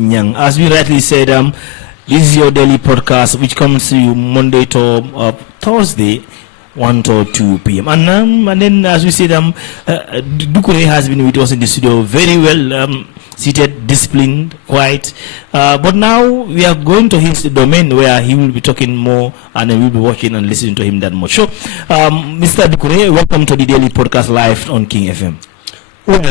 NYANG. As we rightly said, this is your daily podcast, which comes to you Monday to Thursday, 1 to 2 p.m. And then, as we said, DUKUREH has been with us in the studio very well, seated, disciplined, quiet. But now we are going to his domain where he will be talking more, and we will be watching and listening to him that much. So, Mr. DUKUREH, welcome to the daily podcast live on King FM. Well,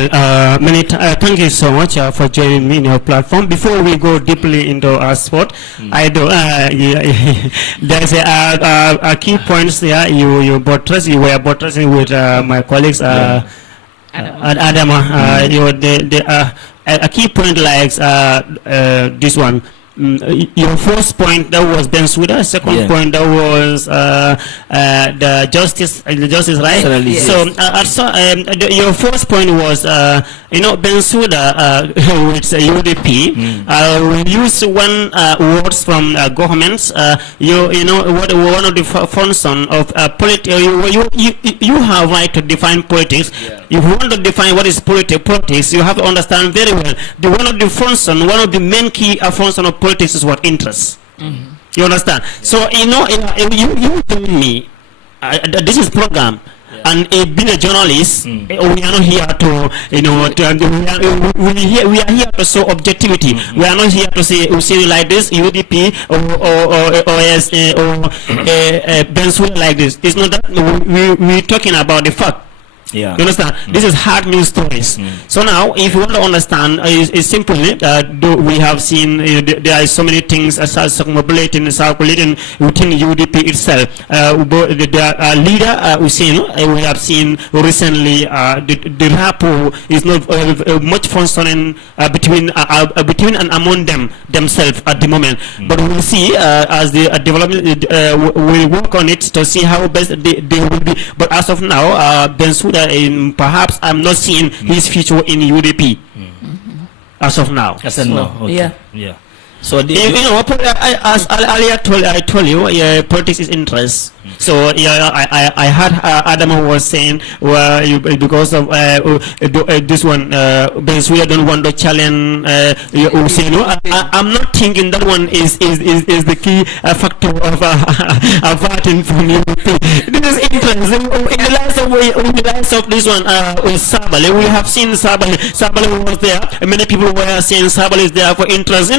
thank you so much for joining me in your platform. Before we go deeply into our sport, I do. There's a key points there. You were buttressing with my colleagues, ADAMA. A key point like this one. Your first point that was Bensouda. Second point that was the justice, right? So your first point was Bensouda with UDP. We use one words from governments. One of the function of politics. You have right to define politics. If you want to define what is politics, you have to understand very well one of the main key function of politics is what interest. You understand? So you tell me this is program, and being a journalist, we are not here to we are here to show objectivity. We are not here to say like this UDP or Bensouda like this. It's not that. We're talking about the fact. You understand? This is hard news stories. So now, if you want to understand, it's simply we have seen there are so many things circulating within UDP itself. The leader we have seen recently the rapport is not much functioning between and among themselves at the moment. But we'll see as the development we'll work on it to see how best they will be. But as of now, Bensouda, perhaps I'm not seeing his future in UDP as of now. So as earlier I told you, politics is interest. So I heard Adama was saying, well, because of this one, Bensouda don't want to challenge. I'm not thinking that one is the key factor of averting from UDP. This is interest. In the lives of this one, Sabali, we have seen Sabali was there. Many people were saying Sabali is there for interest.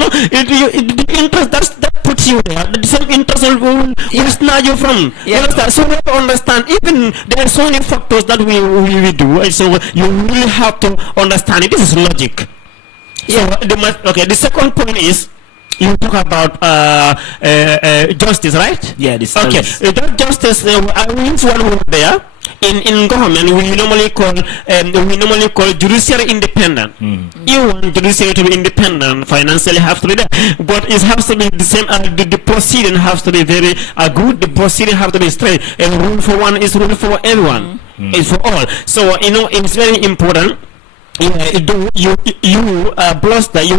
The interest that puts you there. The self-interest will snatch you from. So we have to understand. Even there are so many factors that we do. So you really have to understand it. This is logic. So the second point is you talk about justice, right? That justice. I will use one word there. In government, we normally call judiciary independent. You want judiciary to be independent, financially have to be there, but it has to be the same. The proceeding has to be very good. The proceeding have to be straight. And rule for one is rule for everyone. It's for all. So it's very important. You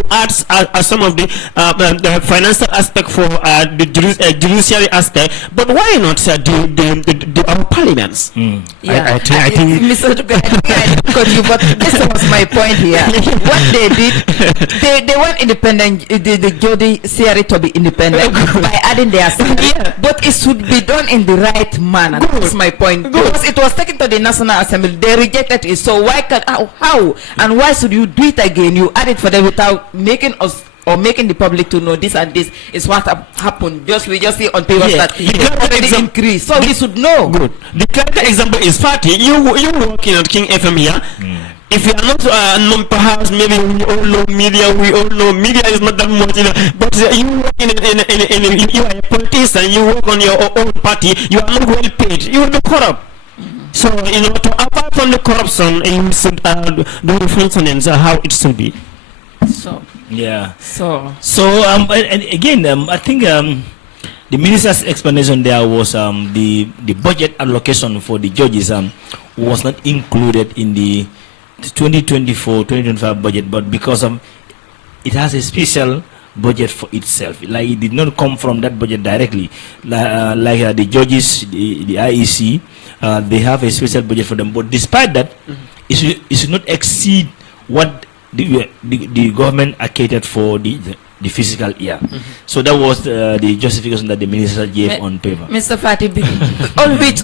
add some of the financial aspect for the judiciary aspect, but why not our parliaments? I think Mr. Because this was my point here. What they did, they want independent, the judiciary to be independent by adding their standard. But it should be done in the right manner. That's my point. Because it was taken to the National Assembly, they rejected it. So how? And why should you do it again? You add it for them without making us or making the public to know this and this is what happened. We just see on paper that it already increased. So we should know. Good. The clear example is Fatih. You working at King FM here. If you are not perhaps maybe we all know media. We all know media is not that much, but you work you are a politician. You work on your own party. You are not well paid. You will be corrupt. So, to avoid from the corruption, you should do the functioning how it should be. And again, I think the minister's explanation there was the budget allocation for the judges was not included in the 2024-2025 budget, but because it has a special budget for itself. Like it did not come from that budget directly. The judges, the IEC, they have a special budget for them. But despite that, it should not exceed what the government catered for the fiscal year. So that was the justification that the minister gave on paper. Mr. Fatibi,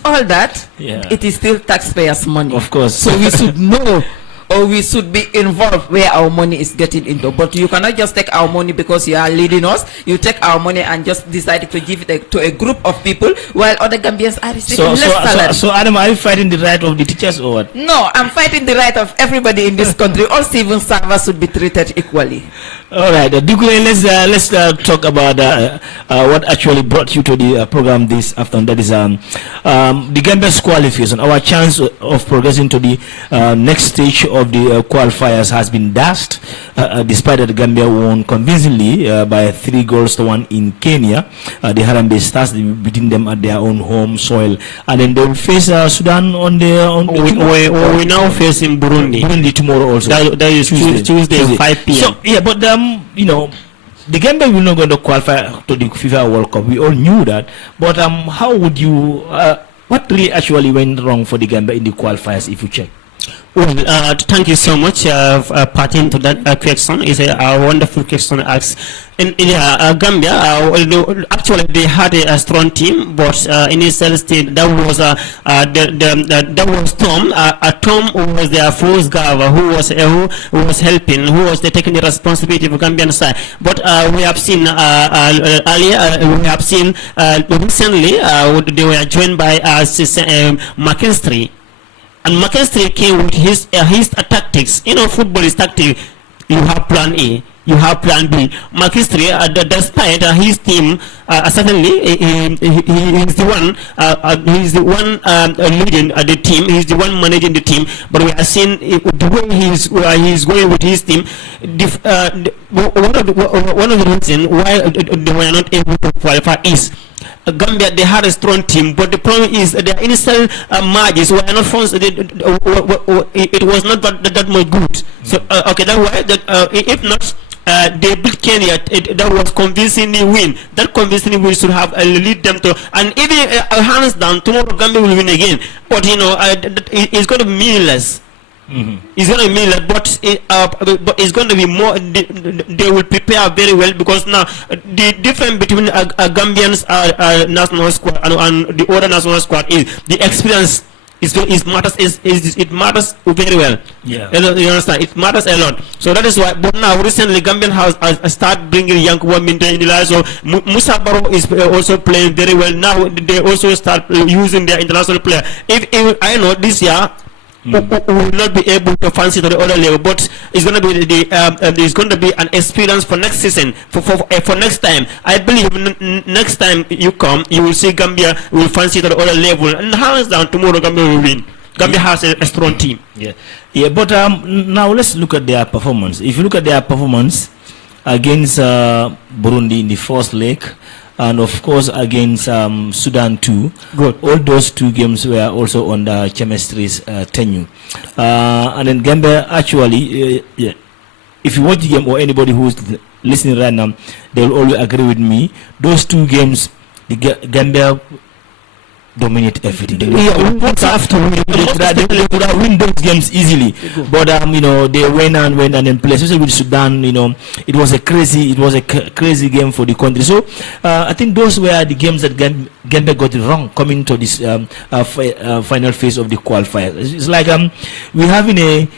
all that, it is still taxpayers' money. Of course. So we should know, or we should be involved where our money is getting into. But you cannot just take our money because you are leading us. You take our money and just decide to give it to a group of people while other Gambians are receiving less salary. So Adam, are you fighting the right of the teachers or what? No, I'm fighting the right of everybody in this country. All civil servants should be treated equally. All right, Dukure, let's talk about what actually brought you to the program this afternoon. That is the Gambia's qualification. Our chance of progressing to the next stage of the qualifiers has been dashed, despite that Gambia won convincingly by 3-1 in Kenya. The Harambee Stars beating them at their own home soil, and then they will face Sudan on the. We now facing Burundi. Burundi tomorrow also. That is Tuesday 5 p.m. So yeah, but you know, the Gambia will not going to qualify to the FIFA World Cup. We all knew that. But how would you? What really actually went wrong for the Gambia in the qualifiers, if you check? Well, thank you so much for parting to that question. It's a wonderful question asked. In Gambia, actually they had a strong team, but initial state that was that was Tom. Tom was their first governor who was helping, who was taking the responsibility for Gambian side. But we have seen earlier, we have seen recently they were joined by McKinstry. And McKinstry came with his tactics. You know, football is tactic. You have plan A, you have plan B. McKinstry, despite his team, certainly he's the one leading the team. He's the one managing the team. But we are seeing the way he's going with his team. One of the reasons why they were not able to qualify is Gambia, they had a strong team, but the problem is their initial margins were not it was not that much good. So okay, that's why if not they beat Kenya, that was convincingly win. That convincingly win should have lead them to, and even hands down tomorrow Gambia will win again. But you know, it's going to be meaninless. It's going to mean that, but it's going to be more. They will prepare very well, because now the difference between a Gambian's national squad and the other national squad is the experience. It matters very well. Yeah, you understand? It matters a lot. So that is why. But now recently, Gambian has started bringing young women in the lives. So Musa Barrow is also playing very well. Now they also start using their international player. If I know this year, we will not be able to fancy to the other level, but it's going to be it's going to be an experience for next season, for next time. I believe next time you come, you will see Gambia will fancy to the other level, and hands down tomorrow Gambia will win. Gambia has a strong team. Yeah. But now let's look at their performance. If you look at their performance against Burundi in the first leg, and of course against Sudan too. Good. All those two games were also on the chemistry's tenure. And then Gambia actually, if you watch the game, or anybody who's listening right now, they will always agree with me. Those two games, the Gambia dominate everything. They could have win those games easily, but you know, they went and then played, especially with Sudan. You know, it was a crazy game for the country. So I think those were the games that Gambia got it wrong coming to this final phase of the qualifiers. It's like we having a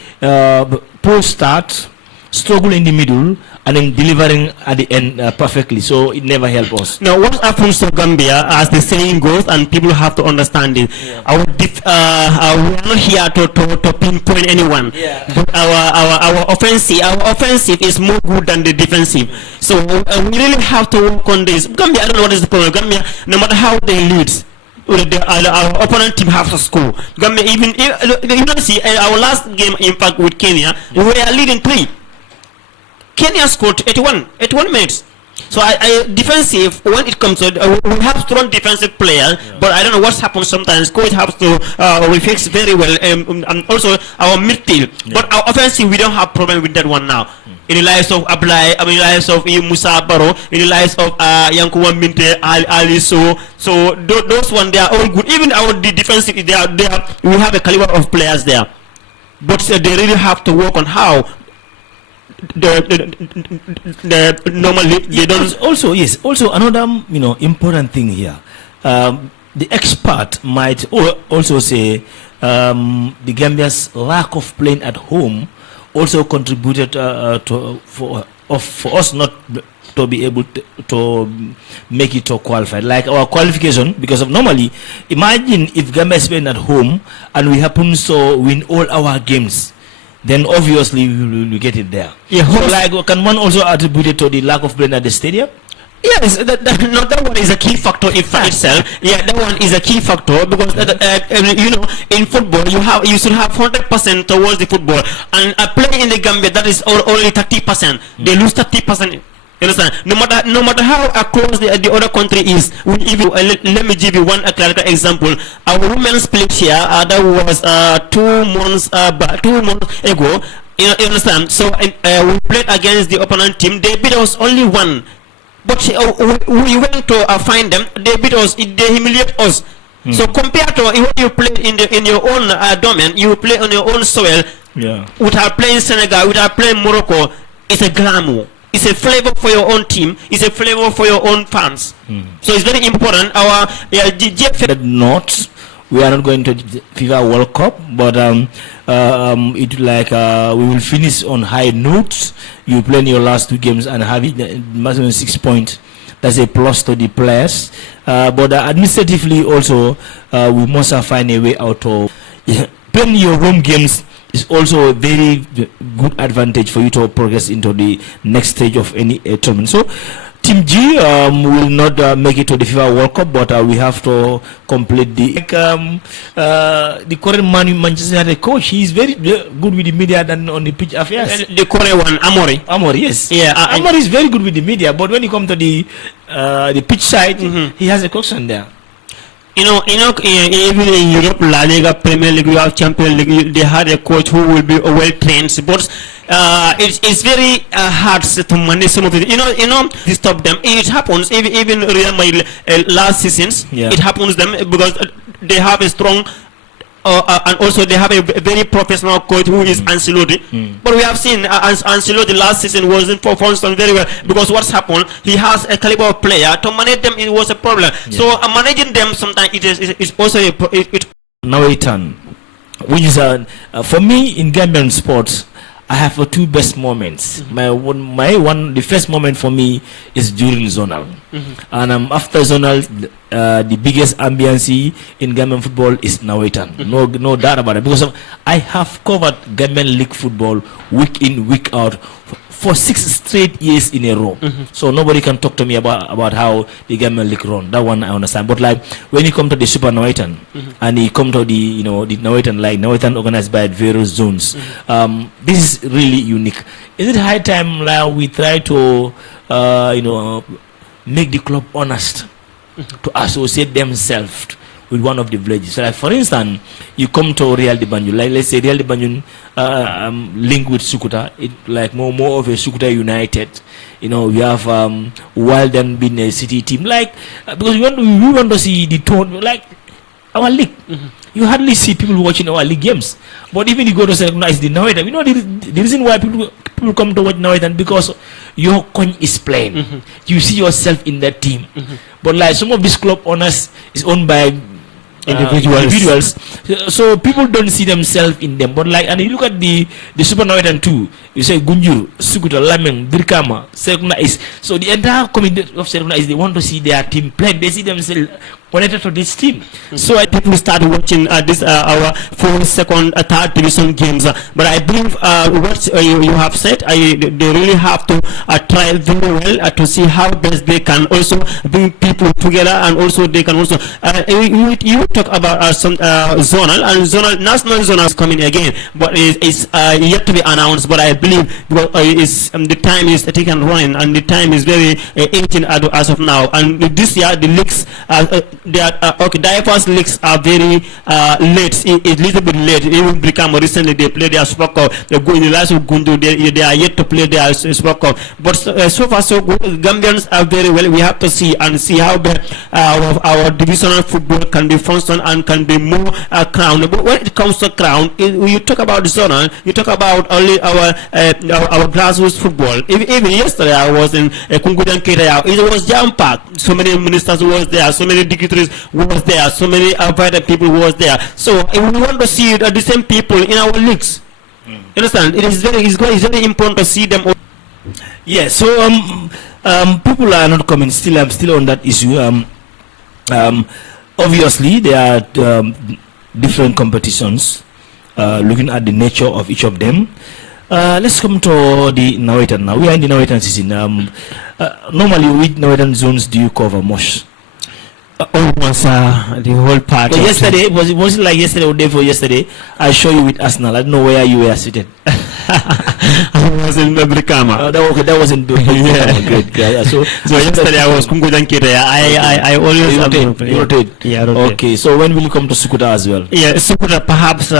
poor start, struggle in the middle, and then delivering at the end perfectly. So it never helped us. Now, what happens to Gambia, as the saying goes, and people have to understand it, we are not here to pinpoint anyone. But our offensive is more good than the defensive. So we really have to work on this. Gambia, I don't know what is the problem. Gambia, no matter how they lead, our opponent team have to score. Gambia, even you don't see our last game, in fact, with Kenya, we were leading 3. Kenya scored 81 minutes. So defensive, when it comes to we have strong defensive players, but I don't know what's happened sometimes. Coach has to refix very well, and also our midfield. But our offensive, we don't have problem with that one now. In the lives of Ablai, in the lives of Musa Barrow, in the lives of Yankuwa Minte, Ali So those one, they are all good. Even our defensive, we have a caliber of players there. But they really have to work on how normally they don't. Also, yes. Also, another important thing here. The expert might also say the Gambia's lack of playing at home also contributed for us not to be able to make it to qualify. Like our qualification, because of normally, imagine if Gambia is playing at home and we happen to win all our games, then obviously we will get it there. Yeah. So like, can one also attribute it to the lack of playing at the stadium? Yes, that one is a key factor in itself. Yeah, that one is a key factor because in football you should have 100% towards the football, and a player in the Gambia that is only 30%. They lose 30%. You understand? No matter how close the other country is. Let me give you one classical example. Our women's play here that was 2 months ago. You understand? So we played against the opponent team. They beat us only 1. But we went to find them. They beat us. They humiliate us. So compared to when you play in your own domain, you play on your own soil. Yeah. Without playing Senegal, without playing Morocco, it's a glamour. It's a flavor for your own team. It's a flavor for your own fans. So it's very important. Our not. We are not going to FIFA World Cup, but it like we will finish on high notes. You play in your last 2 games and have it maximum 6 points. That's a plus to the players. But administratively also, we must find a way out of playing your home games. Is also a very good advantage for you to progress into the next stage of any tournament. So Team G will not make it to the FIFA World Cup, but we have to complete the Korean Manchester United coach. He's very good with the media than on the pitch affairs. The Korean one, Amori. Amori, yes. Yeah, Amori is very good with the media, but when you come to the pitch side, he has a question there. Even in Europe, La Liga, Premier League, you have Champions League, they had a coach who will be well trained, but it's very hard to manage some of it. To stop them. It happens even Real Madrid last seasons. Yeah. It happens them because they have a strong. And also they have a very professional coach who is Ancelotti. But we have seen Ancelotti last season wasn't performing very well because what's happened, he has a caliber of player. To manage them, it was a problem. Yeah. So managing them sometimes it's also Now a turn, which is for me in Gambian sports, I have 2 best moments. The first moment for me is during zonal, and after zonal, the biggest ambience in Gambian football is Nawaitan. No doubt about it, because I have covered Gambian league football week in, week out for 6 straight years in a row. So nobody can talk to me about how the Gambian league run. That one I understand. But like when you come to the Super Nawaitan and you come to the the Nawaitan, like Nawaitan organized by various zones, this is really unique. Is it high time now we try to make the club honest, to associate themselves with one of the villages? So like for instance, you come to Real de Banjul, like let's say Real de Banjul link with Sukuta, it like more of a Sukuta United. We have Walden being a city team, like because we want to see the tone, like our league. You hardly see people watching our league games, but even you go to recognize the Nawaitan, the reason why people come to watch Nawaitan because your coin is playing. You see yourself in that team. But like some of this club owners is owned by individuals, so people don't see themselves in them. But like, and you look at the Super Nawaitan too, you say Gunjur, Sukuta, Lameng, Birkama, Serkuna is, so the entire community of Serkuna is, they want to see their team play. They see themselves connected to this team. So people start watching this our 4th, 2nd, 3rd division games. But I believe what you have said, they really have to try very well to see how best they can also bring people together, and also they can also you talk about some national zonal is coming again, but it's yet to be announced. But I believe the time is taken running, and the time is very 18 as of now. And this year the leagues Diapers leagues are very late. It's a little bit late. Even become recently they play their Super Cup. They go in the last of Gundu. They are yet to play their Super Cup. But so far so good. Gambians are very well. We have to see how our divisional football can be functional and can be more crowned. But when it comes to crown, you talk about zonal, you talk about only our grassroots football. Even yesterday I was in Kungudan Kerea. It was jam-packed. So many ministers was there, so many dignitaries was there, so many invited people was there. So we want to see the same people in our leagues. You understand? It's very important to see them. Yeah. So people are not coming. I'm still on that issue. Obviously, there are different competitions. Looking at the nature of each of them. Let's come to the Nawetan now. We are in the Nawetan season. Normally, which Nawetan zones do you cover most? Almost the whole part. Well, yesterday, was it like yesterday or day before yesterday? I show you with Arsenal. I don't know where you were seated. I was in Brikama. That wasn't good. Yeah, good. So yesterday I was Kungudan Kerea. I always rotate. Yeah, rotate. Okay, so when will you come to Sukuta as well? Yeah, Sukuta perhaps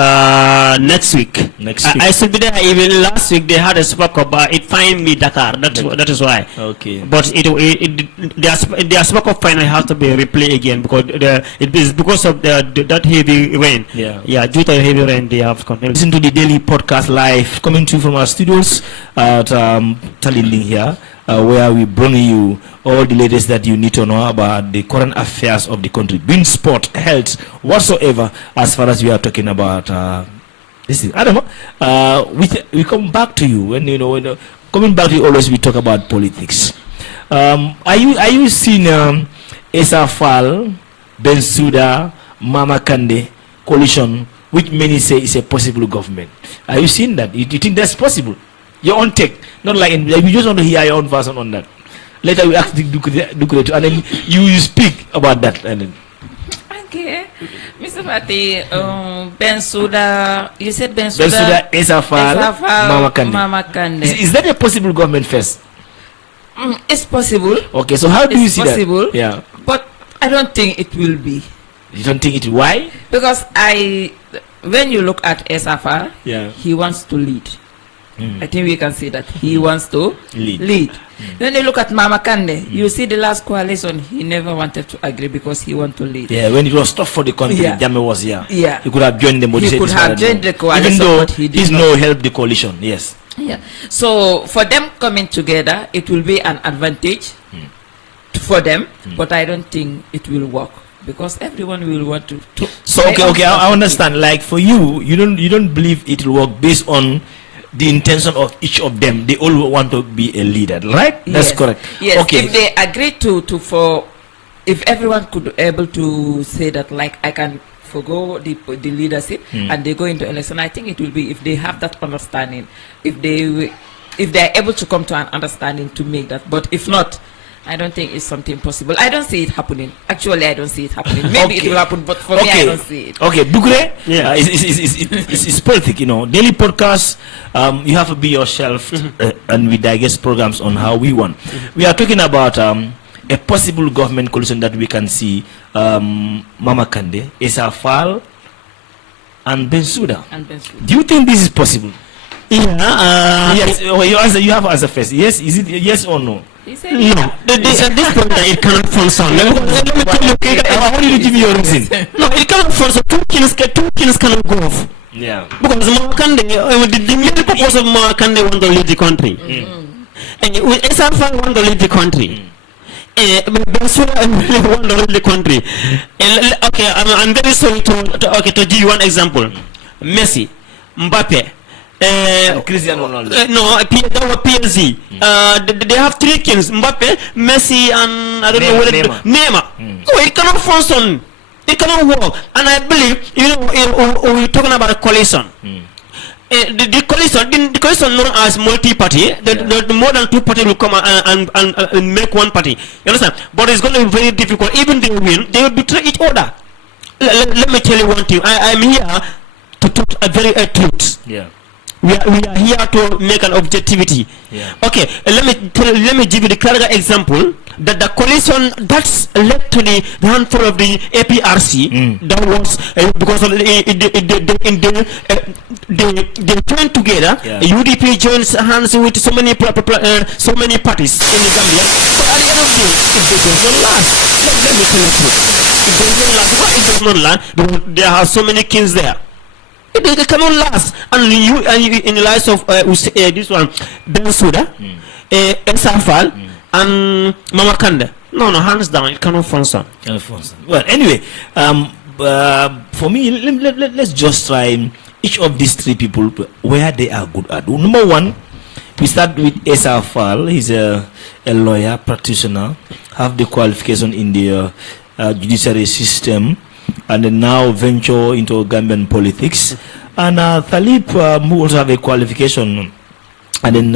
next week. Next week. I should be there. Even last week they had a Super Cup, but it fined me Dakar. That is why. Okay. But their Super Cup final has to be replayed again because it is because of that heavy rain. Yeah, due to heavy rain they have continued. Listen to the daily podcast live coming to you from our studios at Talinding here, where we bring you all the latest that you need to know about the current affairs of the country, being sport, health, whatsoever. As far as we are talking about this is Adama, we come back to you when coming back to you. Always we talk about politics. Are you seeing Essa Fall, Bensouda, Mama Kande coalition, which many say is a possible government? Are you seeing that? You think that's possible? Your own take, not like we just want to hear your own version on that. Later we ask the Dukure, and then you speak about that. And then. Okay, Mr. Fati, Bensouda, you said Bensouda. Bensouda, Essa Fall, Mama Kande. Is that a possible government first? It's possible. Okay, so how do you see possible, that? Yeah, but I don't think it will be. You don't think it? Why? Because when you look at SFR, he wants to lead. I think we can see that he wants to lead. When you look at Mama Kande, you see the last coalition, he never wanted to agree because he wanted to lead. Yeah, when it was tough for the country, Jame was here. Yeah. He could have joined them, but he could have joined the coalition, even though but he did he's not. no help the coalition. Yes. Yeah. So for them coming together, it will be an advantage for them, but I don't think it will work because everyone will want to. So okay, I understand. Like for you, you don't believe it will work based on the intention of each of them. They all want to be a leader, right? That's correct. Yes. Okay. If they agree if everyone could able to say that, like, I can forgo the leadership and they go into election, I think it will be if they have that understanding. If they are able to come to an understanding to make that. But if not, I don't think it's something possible. I don't see it happening. Actually, I don't see it happening. Maybe it will happen, but for me, I don't see it. Okay, Dukure, it's politics, daily podcast, you have to be yourself, and we digest programs on how we want. We are talking about a possible government coalition that we can see, Mama Kande, Essa Fall, and Bensouda. Do you think this is possible? Yeah. Yes. You have to answer first. Yes. Is it yes or no? No. This point it cannot function. Let me tell you. How did you give me your reason? No, it cannot function. Two kings cannot go off. Yeah. Because Makande, the main purpose of Makande want to lead the country. And with Essa Fall want to lead the country. Bensouda want to lead the country. Okay, I'm very sorry to give you one example. Messi, Mbappe. Cristiano Ronaldo. No, that was PSG. They have three kings: Mbappe, Messi, and I don't know whether Neymar. So it cannot function. It cannot work. And I believe, we're talking about a coalition. The coalition known as multi-party. The more than two parties will come and make one party. You understand? But it's going to be very difficult. Even they win, they will betray each other. Let me tell you one thing. I'm here to talk a very truth. Yeah. We are here to make an objectivity. Yeah. Okay, let me give you the clear example that the coalition that's led to the handful of the APRC that was because of they joined together. Yeah. UDP joins hands with so many parties in the Gambia. So at the end of the day, it does not last. Let me tell you, it does not last. Why it does not last? Because there are so many kings there. It cannot last. And you in the lives of this one, Ben Suda, Esafal, and Mama Kande. No, hands down, it cannot function. Well, anyway, for me, let's just try each of these three people where they are good at. Number one, we start with Esafal. He's a lawyer, practitioner, have the qualification in the judiciary system, and then now venture into Gambian politics. And Talib, who also have a qualification, and then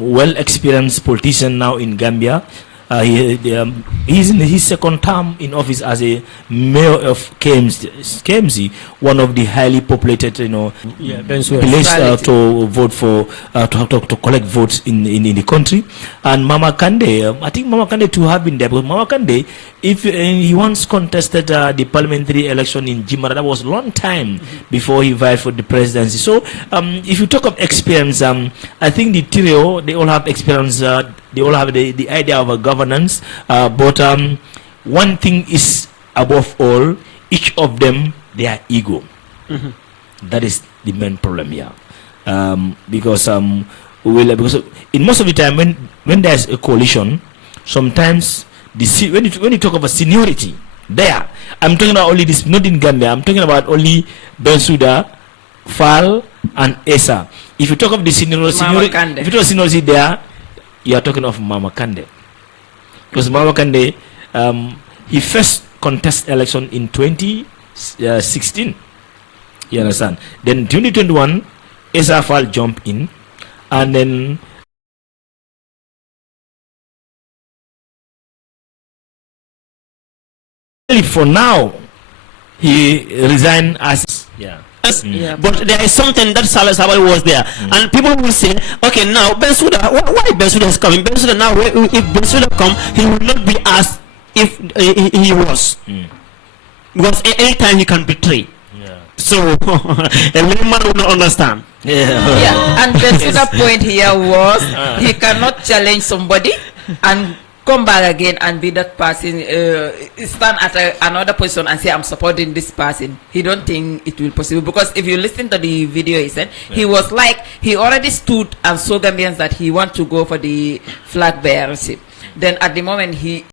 well-experienced politician now in Gambia. He's in his second term in office as a mayor of KMC, one of the highly populated, place to vote for, to collect votes in the country. And Mama Kande, I think Mama Kande too have been there, because Mama Kande, if he once contested the parliamentary election in Jimara, that was a long time before he vied for the presidency. So if you talk of experience, I think the trio, they all have experience. They all have the idea of a governance, but one thing is above all, each of them, their ego. That is the main problem here, because in most of the time when there's a coalition, sometimes when you talk about seniority, there I'm talking about only this, not in Gambia. I'm talking about only Bensouda, Fall, and Esa. If you talk of the seniority, if you talk of seniority there, you are talking of Mama Kande, because Mama Kande, he first contested election in 2016. You understand? Then 2021, Esafal jumped in, and then for now he resigned as but there is something that Salah Sabal was there, and people will say, okay, now Bensouda, why Bensouda is coming? Bensouda now, if Bensouda come, he will not be as if he was, because anytime he can betray. So a layman will not understand. And Bensouda's point here was he cannot challenge somebody and come back again and be that person, stand at another position and say, I'm supporting this person. He don't think it will be possible, because if you listen to the video he said, he was like, he already stood and saw Gambians that he want to go for the flag bearership. Then at the moment he